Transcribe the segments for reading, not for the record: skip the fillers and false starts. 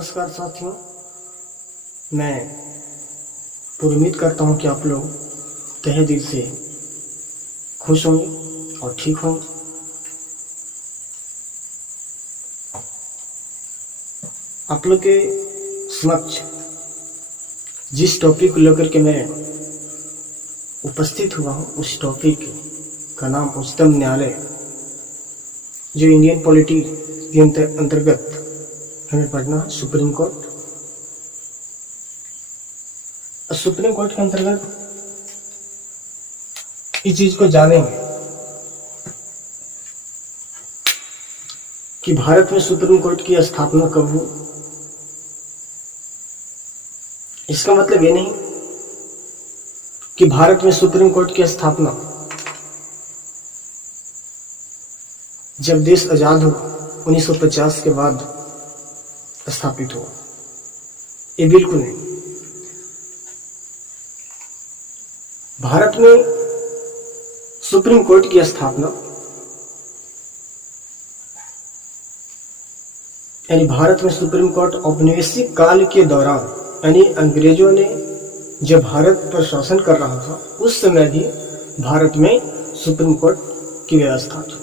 नमस्कार साथियों, मैं पूरी उम्मीद करता हूँ कि आप लोग तहे दिल से खुश होंगे और ठीक होंगे। आप लोग के समक्ष जिस टॉपिक को लेकर के मैं उपस्थित हुआ हूँ उस टॉपिक का नाम उच्चतम न्यायालय, जो इंडियन पॉलिटी के अंतर्गत हमें पढ़ना है। सुप्रीम कोर्ट के अंतर्गत इस चीज को जानेंगे कि भारत में सुप्रीम कोर्ट की स्थापना कब हुई। इसका मतलब ये नहीं कि भारत में सुप्रीम कोर्ट की स्थापना जब देश आजाद हुआ 1950 के बाद स्थापित हुआ, ये बिल्कुल नहीं। भारत में सुप्रीम कोर्ट की स्थापना यानी भारत में सुप्रीम कोर्ट औपनिवेशिक काल के दौरान, यानी अंग्रेजों ने जब भारत पर शासन कर रहा था उस समय भी भारत में सुप्रीम कोर्ट की व्यवस्था थी,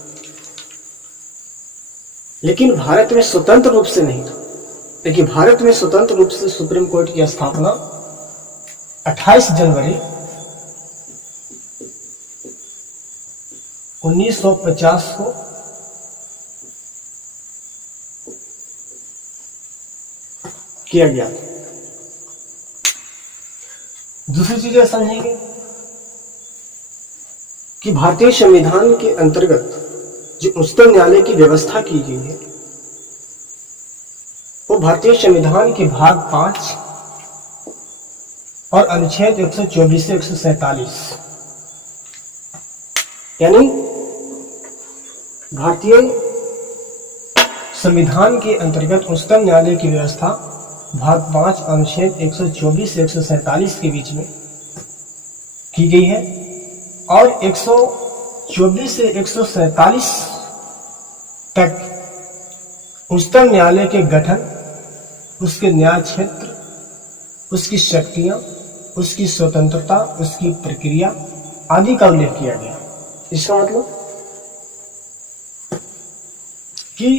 लेकिन भारत में स्वतंत्र रूप से नहीं था। देखिए, भारत में स्वतंत्र रूप से सुप्रीम कोर्ट की स्थापना 28 जनवरी 1950 को किया गया था। दूसरी चीज समझेंगे कि भारतीय संविधान के अंतर्गत जो उच्चतम न्यायालय की व्यवस्था की गई है वो भारतीय संविधान के भाग 5 और अनुच्छेद 124 से 147, यानी भारतीय संविधान के अंतर्गत उच्चतम न्यायालय की व्यवस्था भाग 5 अनुच्छेद 124 से 147 के बीच में की गई है, और 124 से 147 तक उच्चतम न्यायालय के गठन, उसके न्याय क्षेत्र, उसकी शक्तियां, उसकी स्वतंत्रता, उसकी प्रक्रिया आदि का उल्लेख किया गया। इसका मतलब कि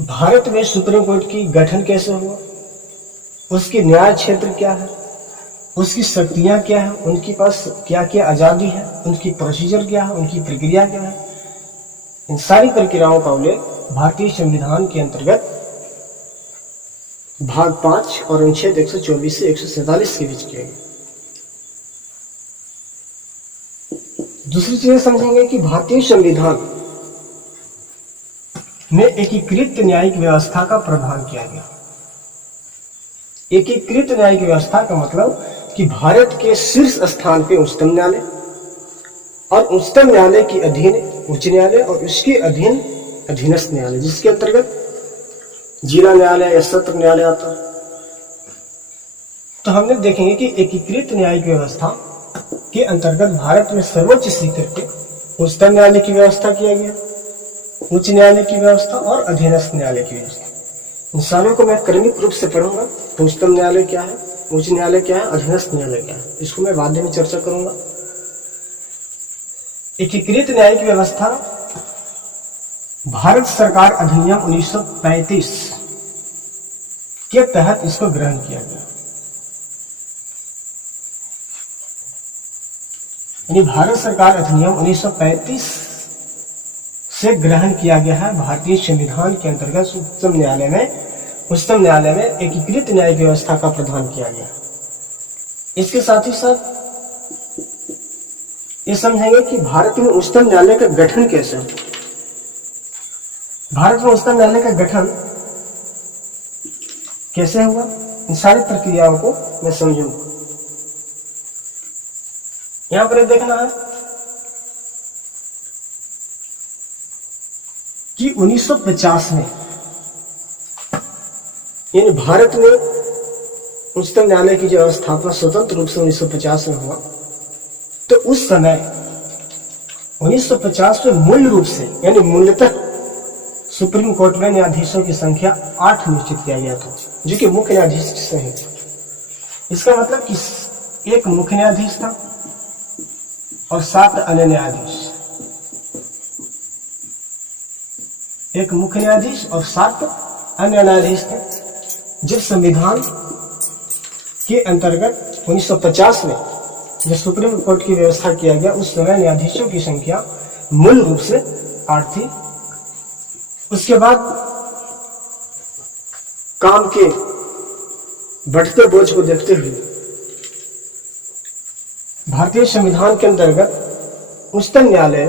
भारत में सुप्रीम कोर्ट की गठन कैसे हुआ, उसकी न्याय क्षेत्र क्या है, उसकी शक्तियां क्या है, उनके पास क्या क्या आजादी है, उनकी प्रोसीजर क्या है, उनकी प्रक्रिया क्या है, इन सारी प्रक्रियाओं का उल्लेख भारतीय संविधान के अंतर्गत भाग 5 और अनुच्छेद 124 से 147 के बीच किया गया। दूसरी चीज समझेंगे कि भारतीय संविधान में एकीकृत न्यायिक व्यवस्था का प्रावधान किया गया। एकीकृत न्यायिक व्यवस्था का मतलब कि भारत के शीर्ष स्थान पे उच्चतम न्यायालय, और उच्चतम न्यायालय के अधीन उच्च न्यायालय, और उसके अधीन अधीनस्थ न्यायालय, जिसके अंतर्गत जिला न्यायालय या सत्र न्यायालय आता है। तो हमने देखेंगे कि एकीकृत न्यायिक व्यवस्था के अंतर्गत भारत में सर्वोच्च स्वीकृत के उच्चतम न्यायालय की व्यवस्था किया गया, उच्च न्यायालय की व्यवस्था और अधीनस्थ न्यायालय की व्यवस्था। इन सारों को मैं क्रमिक रूप से पढ़ूंगा। उच्चतम न्यायालय क्या है, उच्च न्यायालय क्या है, अधीनस्थ न्यायालय क्या है, इसको मैं बाद में चर्चा करूंगा। एकीकृत न्यायिक व्यवस्था भारत सरकार अधिनियम 1935 के तहत इसको ग्रहण किया गया। यानी भारत सरकार अधिनियम 1935 से ग्रहण किया गया है। भारतीय संविधान के अंतर्गत उच्चतम न्यायालय में एकीकृत न्यायिक व्यवस्था का प्रावधान किया गया। इसके साथ ही साथ ये समझेंगे कि भारत में उच्चतम न्यायालय का गठन कैसे हुआ। भारत में उच्चतम न्यायालय का गठन कैसे हुआ, इन सारी प्रक्रियाओं को मैं समझूंगा। यहां पर देखना है कि 1950 में, यानी भारत में उच्चतम न्यायालय की जब स्थापना स्वतंत्र रूप से 1950 में हुआ, तो उस समय 1950 में मूल रूप से, यानी मूलतः सुप्रीम कोर्ट में न्यायाधीशों की संख्या 8 निश्चित किया गया था, जो कि मुख्य न्यायाधीश सहित। इसका मतलब कि एक मुख्य न्यायाधीश था और 7 अन्य न्यायाधीश। एक मुख्य न्यायाधीश और 7 अन्य न्यायाधीश थे। जब संविधान के अंतर्गत 1950 में जब सुप्रीम कोर्ट की व्यवस्था किया गया, उस समय न्यायाधीशों की संख्या मूल रूप से 8 थी। उसके बाद काम के बढ़ते बोझ को देखते हुए भारतीय संविधान के अंतर्गत उच्चतम न्यायालय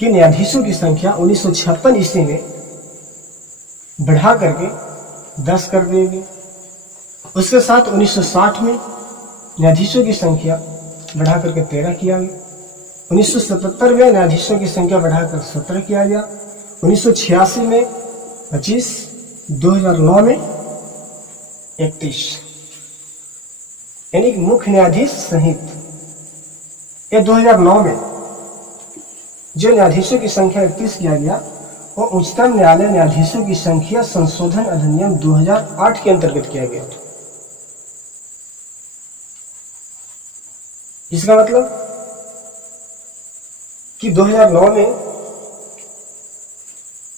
के न्यायाधीशों की संख्या 1956 ईस्वी में बढ़ा करके 10 कर दी गई। उसके साथ 1960 में न्यायाधीशों की संख्या बढ़ा करके 13 किया गया। 1977 में न्यायाधीशों की संख्या बढ़ाकर 17 किया गया। 1986 में 25, 2009 में 31, यानी मुख्य न्यायाधीश सहित। ये 2009 में जो न्यायाधीशों की संख्या 31 किया गया, वो उच्चतम न्यायालय न्यायाधीशों की संख्या संशोधन अधिनियम 2008 के अंतर्गत किया गया था। इसका मतलब कि 2009 में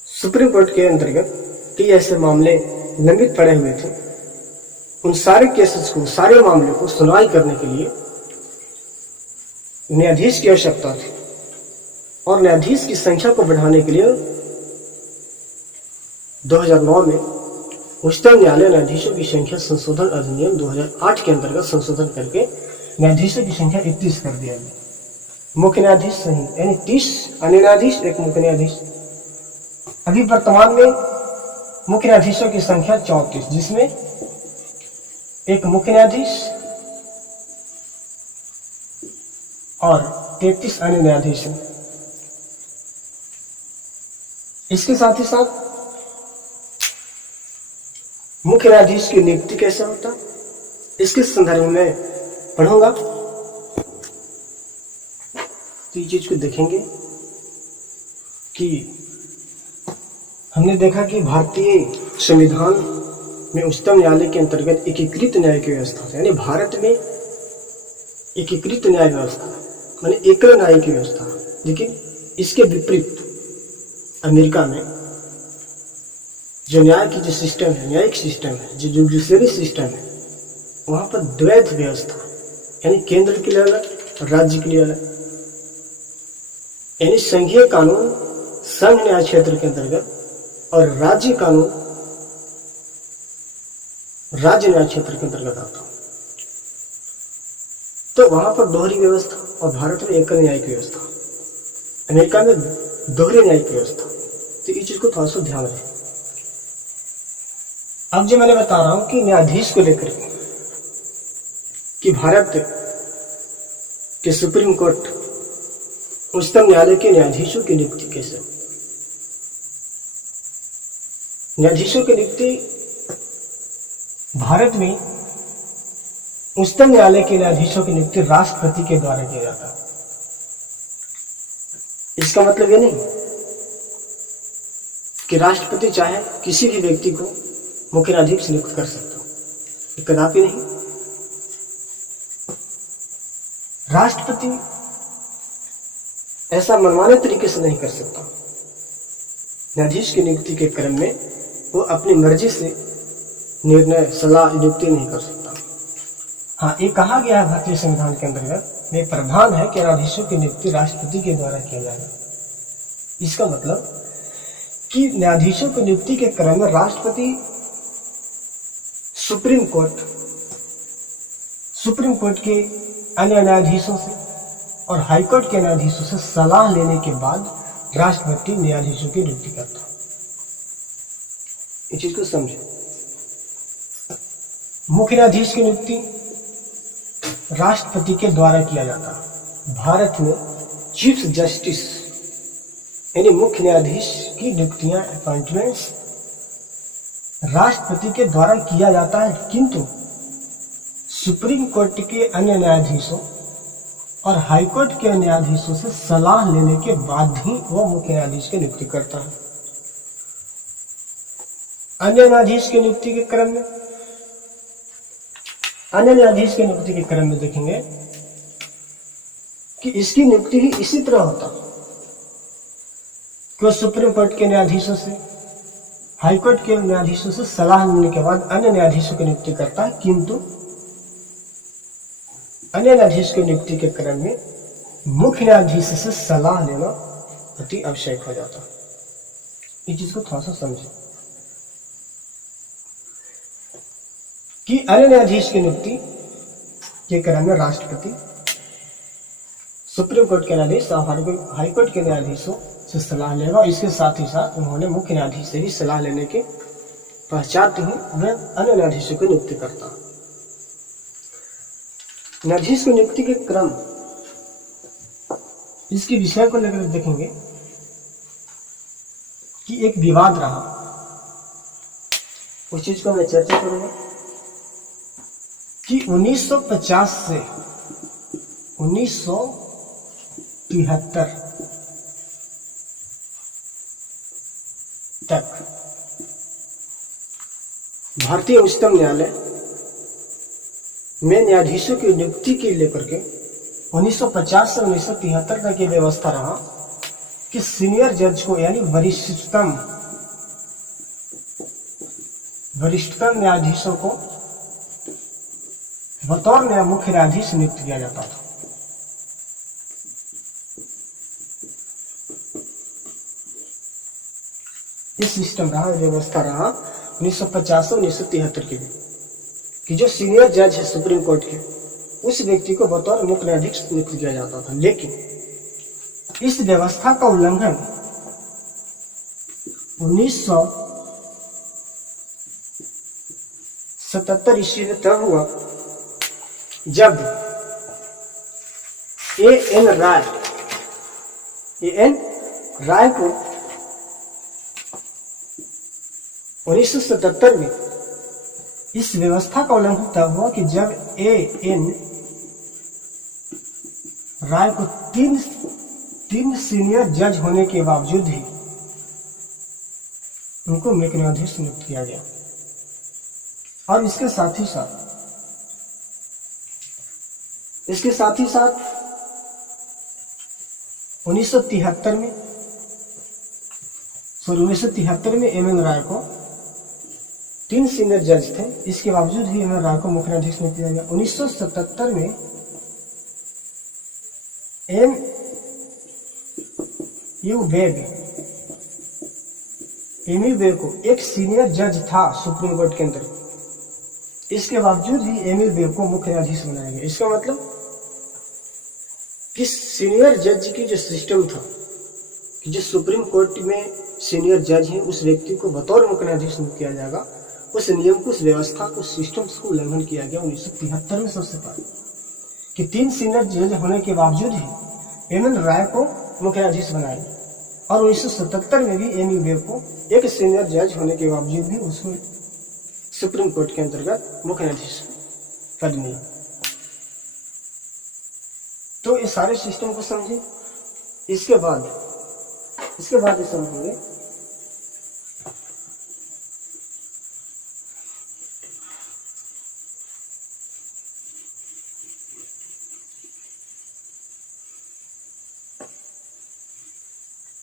सुप्रीम कोर्ट के अंतर्गत कई ऐसे मामले लंबित पड़े हुए थे। उन सारे केसेस को, सारे मामले को सुनवाई करने के लिए न्यायाधीश की आवश्यकता थी और न्यायाधीश की संख्या को बढ़ाने के लिए 2009 में उच्चतम न्यायालय न्यायाधीशों की संख्या संशोधन अधिनियम 2008 के अंतर्गत संशोधन करके न्यायाधीशों की संख्या 31 कर दिया गया। मुख्य न्यायाधीश सहित, यानी 30 अन्य न्यायाधीश, एक मुख्य न्यायाधीश। अभी वर्तमान में मुख्य न्यायाधीशों की संख्या 34, जिसमें एक मुख्य न्यायाधीश और 33 अन्य न्यायाधीश हैं। इसके साथ ही साथ मुख्य न्यायाधीश की नियुक्ति कैसे होता, इसके संदर्भ में पढ़ूंगा। तो ये चीज को देखेंगे कि हमने देखा कि भारतीय संविधान में उच्चतम न्यायालय के अंतर्गत एकीकृत न्याय की व्यवस्था, यानी भारत में एकीकृत न्याय व्यवस्था माने एकल न्याय की व्यवस्था। लेकिन इसके विपरीत अमेरिका में जो न्याय की जो सिस्टम है, न्यायिक सिस्टम है, जो जुडिशरी सिस्टम है, वहां पर द्वैध व्यवस्था, यानी केंद्र के लिए अलग और राज्य के लिए अलग। यानी संघीय कानून संघ न्याय क्षेत्र के अंतर्गत और राज्य कानून राज्य न्याय क्षेत्र के अंतर्गत आता। तो वहां पर दोहरी व्यवस्था और भारत में एकल न्यायिक व्यवस्था, अमेरिका में दोहरी न्यायिक व्यवस्था। तो इस चीज को थोड़ा सा ध्यान रखें। अब जो मैंने बता रहा हूं कि न्यायाधीश को लेकर कि भारत के सुप्रीम कोर्ट उच्चतम न्यायालय के न्यायाधीशों की नियुक्ति कैसे। न्यायाधीशों की नियुक्ति भारत में उच्चतम न्यायालय के न्यायाधीशों की नियुक्ति राष्ट्रपति के द्वारा किया जाता है। इसका मतलब ये नहीं कि राष्ट्रपति चाहे किसी भी व्यक्ति को मुख्य न्यायाधीश नियुक्त कर सकता, कदापि नहीं। राष्ट्रपति ऐसा मनमाने तरीके से नहीं कर सकता। न्यायाधीश की नियुक्ति के क्रम में वो अपनी मर्जी से निर्णय, सलाह, नियुक्ति नहीं कर सकता। हाँ, ये कहा गया है भारतीय संविधान के अंतर्गत में प्रावधान है कि न्यायाधीशों की नियुक्ति राष्ट्रपति के द्वारा किया जाएगा। इसका मतलब कि न्यायाधीशों की नियुक्ति के क्रम में राष्ट्रपति सुप्रीम कोर्ट के अन्य न्यायाधीशों से और हाईकोर्ट के न्यायाधीशों से सलाह लेने के बाद राष्ट्रपति न्यायाधीशों की नियुक्ति करता है। इस चीज को समझे। मुख्य न्यायाधीश की नियुक्ति राष्ट्रपति के द्वारा किया जाता है। भारत में चीफ जस्टिस यानी मुख्य न्यायाधीश की नियुक्तियां, अपॉइंटमेंट्स राष्ट्रपति के द्वारा किया जाता है, किंतु सुप्रीम कोर्ट के अन्य न्यायाधीशों और हाईकोर्ट के न्यायाधीशों से सलाह लेने के बाद ही वो मुख्य न्यायाधीश की नियुक्ति करता है। अन्य न्यायाधीश की नियुक्ति के क्रम में, अन्य न्यायाधीश की नियुक्ति के क्रम में देखेंगे कि इसकी नियुक्ति ही इसी तरह होता कि सुप्रीम कोर्ट के न्यायाधीशों से, हाईकोर्ट के न्यायाधीशों से सलाह लेने के बाद अन्य न्यायाधीशों की नियुक्ति करता है, किंतु अन्य न्यायाधीश की नियुक्ति के क्रम में मुख्य न्यायाधीश से सलाह लेना अति आवश्यक हो जाता है। इस चीज को थोड़ा सा समझें कि अन्य न्यायाधीश की नियुक्ति के क्रम में राष्ट्रपति सुप्रीम कोर्ट के न्यायाधीश और हाईकोर्ट के न्यायाधीशों से सलाह लेगा, और इसके साथ ही साथ उन्होंने मुख्य न्यायाधीश से भी सलाह लेने के पश्चात ही वह अन्य न्यायाधीशों की नियुक्ति करता। न्यायाधीश की नियुक्ति के क्रम, इसके विषय को लेकर देखेंगे कि एक विवाद रहा, उस चीज को मैं चर्चा करूंगा कि 1950 से 1973 तक भारतीय उच्चतम न्यायालय में न्यायाधीशों की नियुक्ति के लेकर के 1950 से 1973 तक ये व्यवस्था रहा कि सीनियर जज को, यानी वरिष्ठतम न्यायाधीशों को बतौर मुख्य न्यायाधीश नियुक्त किया जाता था। ये सिस्टम रहा, व्यवस्था रहा 1950 से 1973 के लिए कि जो सीनियर जज है सुप्रीम कोर्ट के, उस व्यक्ति को बतौर मुख्य न्यायाधीश नियुक्त किया जाता था। लेकिन इस व्यवस्था का उल्लंघन 1977 ईस्वी में तब हुआ जब ए.एन. राय को 1977 में इस व्यवस्था का उल्लंघन तब हुआ कि जब ए.एन. राय को तीन सीनियर जज होने के बावजूद ही उनको मुख्य न्यायाधीश नियुक्त किया गया। और इसके साथ ही साथ 1973 में एम.एन. राय को 3 सीनियर जज थे, इसके बावजूद ही एम.एन. राय को मुख्य न्यायाधीश नियुक्त किया गया। 1977 में एम.यू. बेग को एक सीनियर जज था सुप्रीम कोर्ट के अंदर, इसके बावजूद ही एम.यू. बेग को मुख्य न्यायाधीश बनाया गया। इसका मतलब कि सीनियर जज की जो सिस्टम था कि जो सुप्रीम कोर्ट में सीनियर जज है, उस व्यक्ति को बतौर मुख्य न्यायाधीश नियुक्त किया जाएगा, उस नियम को, उस व्यवस्था को, सिस्टम्स को उल्लंघन किया गया 1973 में सबसे पहले कि 3 सीनियर जज होने के बावजूद ही एम.एन. राय को मुख्य न्यायाधीश बनाया गया। और 1977 में भी एम.यू. बेग को एक सीनियर जज होने के बावजूद भी उसको सुप्रीम कोर्ट के अंतर्गत मुख्य न्यायाधीश पद मिला। तो इस सारे सिस्टम को समझे। इसके बाद ये समझेंगे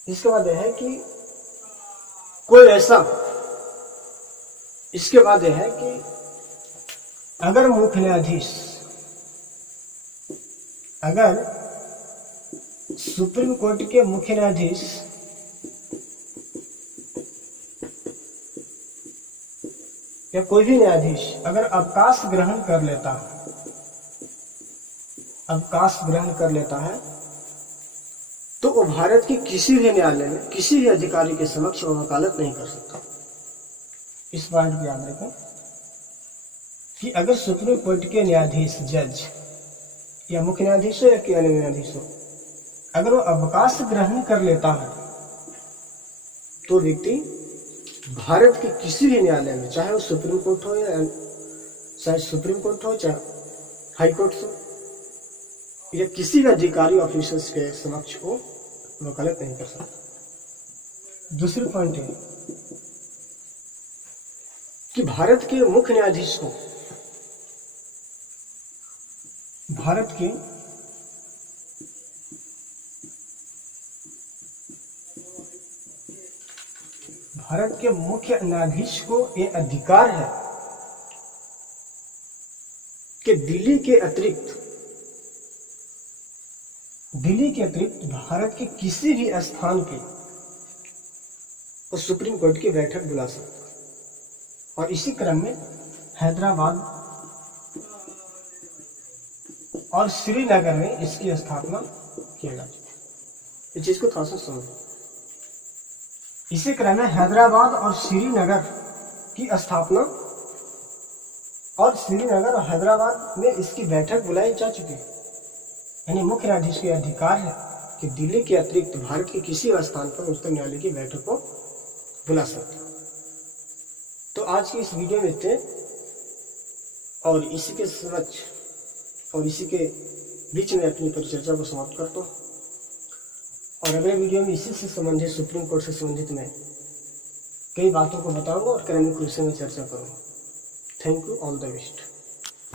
इसके बाद यह है कि कोई ऐसा, इसके बाद यह है कि अगर मुख्य न्यायाधीश, अगर सुप्रीम कोर्ट के मुख्य न्यायाधीश या कोई भी न्यायाधीश अगर अवकाश ग्रहण कर लेता है तो वो भारत के किसी भी न्यायालय में किसी भी अधिकारी के समक्ष वो वकालत नहीं कर सकता। इस बात को याद रखें कि अगर सुप्रीम कोर्ट के न्यायाधीश, जज या मुख्य न्यायाधीश हो या कि अन्य न्यायाधीश हो, अगर वो अवकाश ग्रहण कर लेता है तो व्यक्ति भारत के किसी भी न्यायालय में, चाहे वो सुप्रीम कोर्ट हो चाहे हाई कोर्ट हो, या किसी भी अधिकारी ऑफिसर्स के समक्ष वो वकालत नहीं कर सकता। दूसरी पॉइंट है कि भारत के मुख्य न्यायाधीश को भारत के मुख्य न्यायाधीश को यह अधिकार है कि दिल्ली के अतिरिक्त भारत के किसी भी स्थान के वो सुप्रीम कोर्ट की बैठक बुला सकता है। और इसी क्रम में हैदराबाद और श्रीनगर में इसकी स्थापना किया जा चुका है। इस चीज को थोड़ा सा समझो। इसी क्रम में हैदराबाद और श्रीनगर की स्थापना और श्रीनगर और हैदराबाद में इसकी बैठक बुलाई जा चुकी है। यानी मुख्य न्यायाधीश के अधिकार है कि दिल्ली के अतिरिक्त भारत के किसी स्थान पर उच्चतम न्यायालय की बैठक को बुला सकता है। तो आज की इस वीडियो में इतने, और इसी के समझ और इसी के बीच में अपनी परिचर्चा को समाप्त करता हूँ। और अगले वीडियो में इसी से संबंधित, सुप्रीम कोर्ट से संबंधित मैं कई बातों को बताऊंगा और क्रमिक रूप से मैं चर्चा करूंगा। Thank you, all the best.